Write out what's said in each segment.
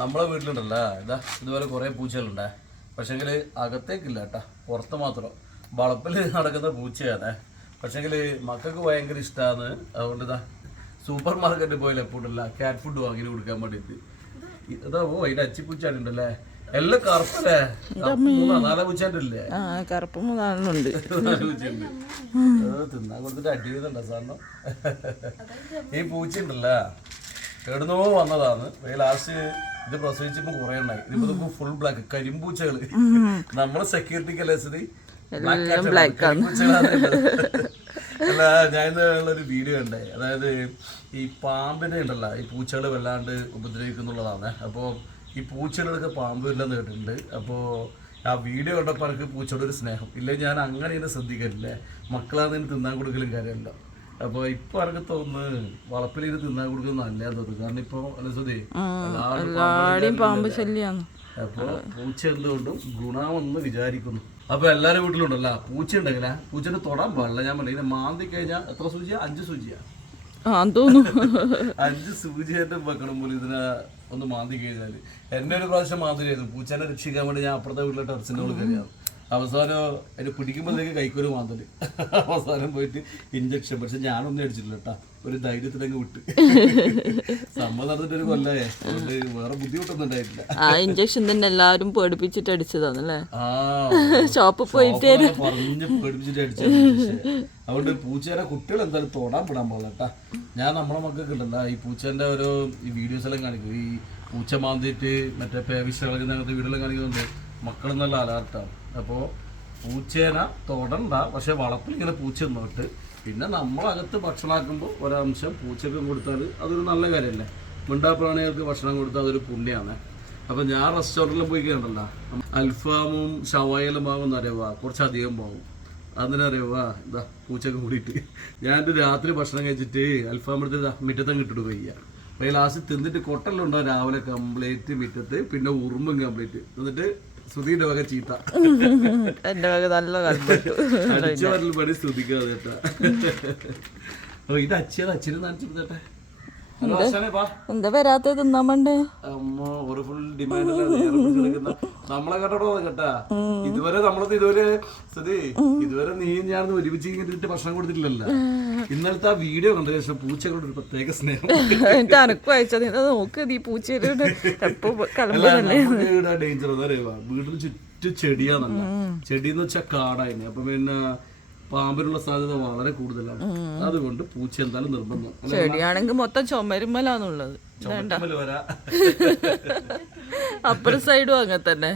നമ്മളെ വീട്ടിലുണ്ടല്ലോ ഇതാ ഇതുപോലെ കുറേ പൂച്ചകളുണ്ടേ, പക്ഷെങ്കിൽ അകത്തേക്കില്ല കേട്ടാ, പുറത്ത് മാത്രം വളപ്പിൽ നടക്കുന്ന പൂച്ചയാണ്. പക്ഷെങ്കിൽ മക്കൾക്ക് ഭയങ്കര ഇഷ്ടമാണ്. അതുകൊണ്ട് ഇതാ സൂപ്പർ മാർക്കറ്റിൽ പോയി എപ്പോഴല്ല ക്യാറ്റ് ഫുഡ് വാങ്ങി കൊടുക്കാൻ വേണ്ടിയിട്ട്. ഇതാ അതിന്റെ അച്ചിപ്പൂച്ചാണ് ഉണ്ടല്ലേ, എല്ലാം കറുപ്പല്ലേ, നാലാ പൂച്ചാണ്ടല്ലേ, കറുപ്പ് മൂന്നാളുണ്ട്. തിന്നാൻ കൊടുത്തിട്ട് അടി ചെയ്യുന്നുണ്ട സാറിന്. ഈ പൂച്ച ഉണ്ടല്ലോ എവിടുന്നോ വന്നതാണ്. ലാസ്റ്റ് ഇത് പ്രസവിച്ചപ്പോ കുറെ ഉണ്ടായി. ഇതിപ്പോ ഫുൾ ബ്ലാക്ക് കരിമ്പൂച്ചകള്. നമ്മളെ സെക്യൂരിറ്റിക്കല്ലേ സ്ഥിതി അല്ല. ഞാൻ ഇന്നുള്ളൊരു വീഡിയോ ഉണ്ടായി, അതായത് ഈ പാമ്പിനെ ഉണ്ടല്ലോ ഈ പൂച്ചകൾ വല്ലാണ്ട് ഉപദ്രവിക്കുന്നുള്ളതാണ്. അപ്പോൾ ഈ പൂച്ചകളൊക്കെ പാമ്പ് ഇല്ലെന്ന് കേട്ടിട്ടുണ്ട്. അപ്പോൾ ആ വീഡിയോ കണ്ടപ്പോൾ എനിക്ക് പൂച്ചയുടെ ഒരു സ്നേഹം ഇല്ലേ, ഞാൻ അങ്ങനെ ഇതിനെ ശ്രദ്ധിക്കാറില്ലേ, മക്കളാന്ന് തിന്നാൻ കൊടുക്കലും കാര്യമല്ല. അപ്പോൾ ഇപ്പൊ എനിക്ക് തോന്നുന്നു വളപ്പിലിത് തിന്നാൻ കൊടുക്കുന്നത് നല്ലതാന്ന് തോന്നുന്നു. കാരണം ഇപ്പൊ അലസതി പാമ്പ് ശല്യാണ്. അപ്പൊ പൂച്ച എന്തുകൊണ്ടും ഗുണമെന്ന് വിചാരിക്കുന്നു. അപ്പൊ എല്ലാരും വീട്ടിലുണ്ടല്ലോ പൂച്ച ഉണ്ടെങ്കില പൂച്ചനെ തൊടാൻ പാടില്ല. ഞാൻ പറഞ്ഞു ഇതിനെ മാന്തി കഴിഞ്ഞാൽ എത്ര സൂചിയാ, 5 സൂചിയാ തോന്നുന്നു. 5 സൂചിയായിട്ട് വെക്കണം പോലും ഇതിനെ ഒന്ന് മാന്തി കഴിഞ്ഞാല്. എന്നെ ഒരു പ്രാവശ്യം മാന്തിരിയായിരുന്നു. പൂച്ചനെ രക്ഷിക്കാൻ വേണ്ടി ഞാൻ അപ്പുറത്തെ വീട്ടിലെ ടെറസിൻ്റെ ഉള്ളിൽ കയറിയാണ്. അവസാനം അതിന് പിടിക്കുമ്പോഴത്തേക്ക് കൈക്കൊരു മാന്തല്. അവസാനം പോയിട്ട് ഇഞ്ചക്ഷൻ. പക്ഷെ ഞാനൊന്നും അടിച്ചിട്ടില്ല കേട്ടാ, ഒരു ധൈര്യത്തിലങ്ങ് വിട്ട്. സമ്മതം നടന്നിട്ട് ഒരു കൊല്ലായേ, അതുകൊണ്ട് വേറെ ബുദ്ധിമുട്ടൊന്നും ഉണ്ടായിട്ടില്ല. ആ ഇഞ്ചക്ഷൻ തന്നെ എല്ലാരും പേടിപ്പിച്ചിട്ട് അടിച്ചതാണല്ലേ. ഷോപ്പിൽ പോയിട്ട് പറഞ്ഞ് പേടിപ്പിച്ചിട്ട് അടിച്ചത്. അതുകൊണ്ട് പൂച്ചേനെ കുട്ടികൾ എന്തായാലും തൊടാൻ വിടാൻ പാടില്ല കേട്ടാ. ഞാൻ നമ്മളെ മക്കൾക്ക് ഉണ്ടല്ലോ ഈ പൂച്ചേന്റെ ഓരോ ഈ വീഡിയോസ് എല്ലാം കാണിക്കും. ഈ പൂച്ച മാന്തിയിട്ട് മറ്റേ പേവിഷകളൊക്കെ അങ്ങനത്തെ വീഡിയോ എല്ലാം കാണിക്കുന്നുണ്ട്. മക്കൾ നല്ല അലർട്ടാണ്. അപ്പോൾ പൂച്ചേന തൊടണ്ട, പക്ഷെ വളപ്പിൽ ഇങ്ങനെ പൂച്ച നിന്നിട്ട് പിന്നെ നമ്മളകത്ത് ഭക്ഷണമാക്കുമ്പോൾ ഒരംശം പൂച്ചക്ക് കൊടുത്താൽ അതൊരു നല്ല കാര്യമല്ലേ. മിണ്ടാപ്രാണികൾക്ക് ഭക്ഷണം കൊടുത്താൽ അതൊരു പുണ്യമാണ്. അപ്പം ഞാൻ റെസ്റ്റോറൻറ്റിലും പോയി കണ്ടല്ലോ, അൽഫാമും ഷവായെല്ലാം വാങ്ങുന്ന അറിയുക കുറച്ചധികം വാങ്ങും. അതിനറിയുക ഇതാ പൂച്ചക്ക് കൂടിയിട്ട് ഞാൻ രാത്രി ഭക്ഷണം കഴിച്ചിട്ട് അൽഫാം എടുത്ത് മുറ്റത്തങ്ങ് ഇട്ടിട്ട് പോയി. അപ്പോൾ ലാസ്റ്റ് തിന്നിട്ട് കൊട്ടെല്ലാം ഉണ്ടാവും രാവിലെ കംപ്ലീറ്റ് മുറ്റത്ത്, പിന്നെ ഉറുമ്പും കംപ്ലീറ്റ്. എന്നിട്ട് ശ്രുതിന്റെ വക ചീത്ത, എന്റെ വക നല്ല അടിച്ച വരൽ പണി ശ്രുതിക്കാതെ കേട്ടാ. ഇത് അച്ഛനെ കാണിച്ചിരുന്നേട്ടെ. എന്താ വരാത്ത തിന്നാൻ വേണ്ടേ ഒരു ഫുൾ ഡിമാൻഡ് നമ്മളെ കേട്ടോ കേട്ടാ. ഇതുവരെ ഇതുവരെ നീയും ഞാൻ ഒരുമിച്ച് കഴിഞ്ഞിട്ട് ഭക്ഷണം കൊടുത്തിട്ടില്ലല്ലോ. ഇന്നലത്തെ ആ വീഡിയോ കണ്ട ശേഷം പൂച്ചകളുടെ ഒരു പ്രത്യേക സ്നേഹം അനക്ക് അയച്ചത് നോക്ക്. നീ പൂച്ചയുടെ ഡേഞ്ചർ എന്താ പറയുക, വീടിന് ചുറ്റും ചെടിയാന്നല്ല. ചെടിന്ന് വെച്ചാൽ കാടായിന്. അപ്പൊ പിന്നെ പാമ്പിനുള്ള സാധ്യത വളരെ കൂടുതലാണ്. അതുകൊണ്ട് പൂച്ച എന്തായാലും നിർബന്ധം. ചെടിയാണെങ്കിൽ മൊത്തം ചുമരുമലാന്നുള്ളത്, അപ്പുറ സൈഡും അങ്ങനെ തന്നെ.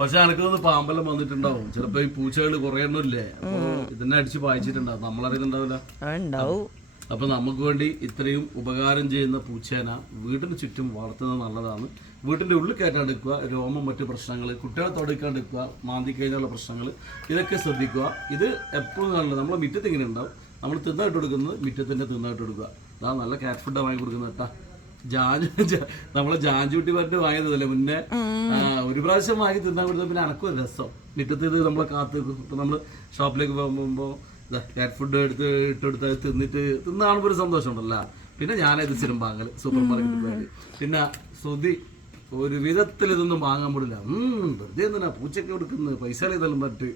പക്ഷെ എനിക്ക് തോന്നുന്നു പാമ്പെല്ലാം വന്നിട്ടുണ്ടാവും ചിലപ്പോ. ഈ പൂച്ചകൾ കുറെ എണ്ണം ഇല്ലേ, അപ്പൊ ഇതിനെ അടിച്ച് പായിച്ചിട്ടുണ്ടാവും, നമ്മളറിയുന്നുണ്ടാവില്ല. അപ്പൊ നമുക്ക് വേണ്ടി ഇത്രയും ഉപകാരം ചെയ്യുന്ന പൂച്ചേന വീടിന് ചുറ്റും വളർത്തുന്നത് നല്ലതാണ്. വീട്ടിന്റെ ഉള്ളിൽ കയറ്റാണ്ടിരിക്കുക, രോമം മറ്റു പ്രശ്നങ്ങൾ, കുട്ടികളെ തൊടിക്കാണ്ടിരിക്കുക, മാന്തി കഴിഞ്ഞുള്ള പ്രശ്നങ്ങൾ, ഇതൊക്കെ ശ്രദ്ധിക്കുക. ഇത് എപ്പോഴും നല്ലത്. നമ്മളെ മുറ്റത്ത് ഇങ്ങനെ ഉണ്ടാവും, നമ്മൾ തിന്നായിട്ട് കൊടുക്കുന്നത് മുറ്റത്തിന്റെ തിന്നായിട്ട് കൊടുക്കുക. അതാ നല്ല കാറ്റ് ഫുഡാണ് വാങ്ങി കൊടുക്കുന്നത് കേട്ടാ. നമ്മളെ ജാഞ്ചൂട്ടി പറഞ്ഞിട്ട് വാങ്ങിയതല്ലേ മുന്നേ. ഒരു പ്രാവശ്യം വാങ്ങി തിന്നാൻ കൊടുത്താൽ പിന്നെ അനക്കും രസം. മുറ്റത്ത് ഇത് നമ്മളെ കാത്ത് ഇപ്പൊ നമ്മള് ഷോപ്പിലേക്ക് പോകുമ്പോ കാറ്റ് ഫുഡ് ഇട്ടെടുത്ത് തിന്നാണുമ്പോ ഒരു സന്തോഷം ഉണ്ടല്ലോ. പിന്നെ ഞാനത് സ്ഥിരം വാങ്ങല് സൂപ്പർ മാർക്കറ്റിൽ പോയാല്. പിന്നെ ശ്രുതി ഒരു വിധത്തിൽ ഇതൊന്നും വാങ്ങാൻ പാടില്ല. വെറുതെ എന്തിനാ പൂച്ചക്ക് കൊടുക്കുന്നത്, പൈസ ഇതെല്ലാം പറ്റ്.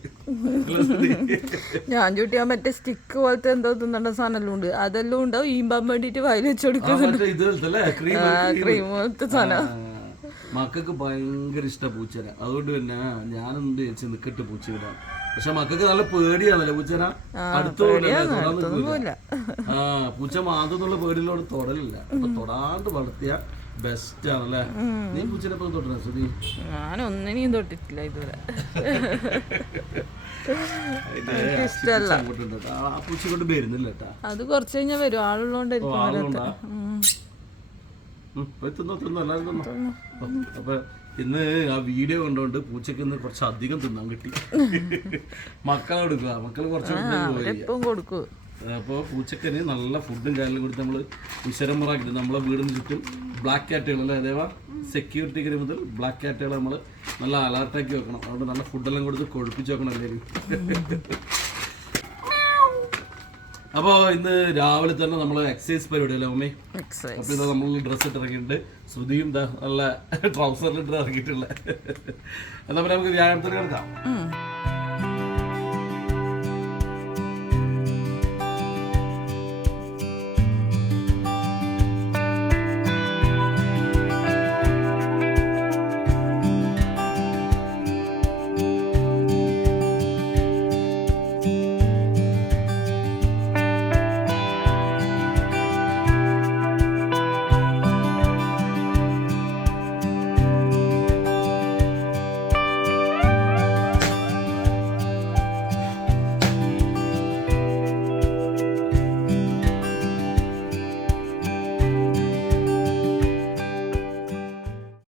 ഞാൻ ചൂട്ടിയാൻ മറ്റേ സ്റ്റിക്ക് പോലത്തെ എന്തോ തിന്നേണ്ട സാധനം ഉണ്ട്, അതെല്ലാം ഉണ്ടാവും ഈമ്പാൻ വേണ്ടിട്ട് വയൽ വെച്ച് കൊടുക്കുന്നുണ്ട്. ക്രീം പോലത്തെ സാധനം മക്കൾക്ക് ഭയങ്കര ഇഷ്ട പൂച്ചനെ. അതുകൊണ്ട് പിന്നെ ഞാനെന്ത് വെച്ച് നിക്കട്ട് പൂച്ചയിടാം. പക്ഷെ മക്കൾക്ക് നല്ല പേടിയാണല്ലേ പൂച്ചന. പൂച്ച മാന്തെന്നുള്ള പേടിയിലോട് തൊടലില്ല. അപ്പൊ തൊടാണ്ട് വളർത്തിയ ബെസ്റ്റ് ആണല്ലേ. നീ പൂച്ചനെ തൊട്ടില്ല സുധി? ഞാനൊന്നിനെയും തൊട്ടിട്ടില്ല ഇതുവരെ. ആ പൂച്ച കൊണ്ട് വരുന്നില്ല കേട്ടാ. അത് കുറച്ച് കഴിഞ്ഞാൽ വരും, ആളുള്ളോണ്ട്. അപ്പൊ ഇന്ന് ആ വീഡിയോ കണ്ടോണ്ട് പൂച്ചക്ക് ഇന്ന് കുറച്ച് അധികം തിന്നാൻ കിട്ടി. മക്കളെ കൊടുക്കുക, മക്കള് കുറച്ച് കൊടുക്കും. അപ്പോൾ പൂച്ചക്കന് നല്ല ഫുഡും കാര്യങ്ങളും കൊടുത്ത് നമ്മൾ വിശരമുറാക്കിയിട്ട് നമ്മളെ വീടിന് ചുറ്റും ബ്ലാക്ക് ക്യാറ്റുകൾ അല്ലേ അതേവാ സെക്യൂരിറ്റിക്ക് മുതൽ ബ്ലാക്ക് ക്യാറ്റുകൾ നമ്മൾ നല്ല അലർട്ടാക്കി വെക്കണം. അതുകൊണ്ട് നല്ല ഫുഡെല്ലാം കൊടുത്ത് കൊഴുപ്പിച്ച് വെക്കണം എല്ലാവരും. അപ്പോൾ ഇന്ന് രാവിലെ തന്നെ നമ്മൾ എക്സസൈസ് പരിപാടി അല്ലേ മമ്മി? അപ്പോൾ ഇതാ നമ്മൾ ഡ്രസ്സ് ഇട്ടിറങ്ങിയിട്ടുണ്ട്. ശ്രുതിയും നല്ല ട്രൗസറിലിട്ട് ഇറങ്ങിയിട്ടുള്ള. എന്നാ പിന്നെ നമുക്ക് വ്യായാമത്തിന് കിടക്കാം.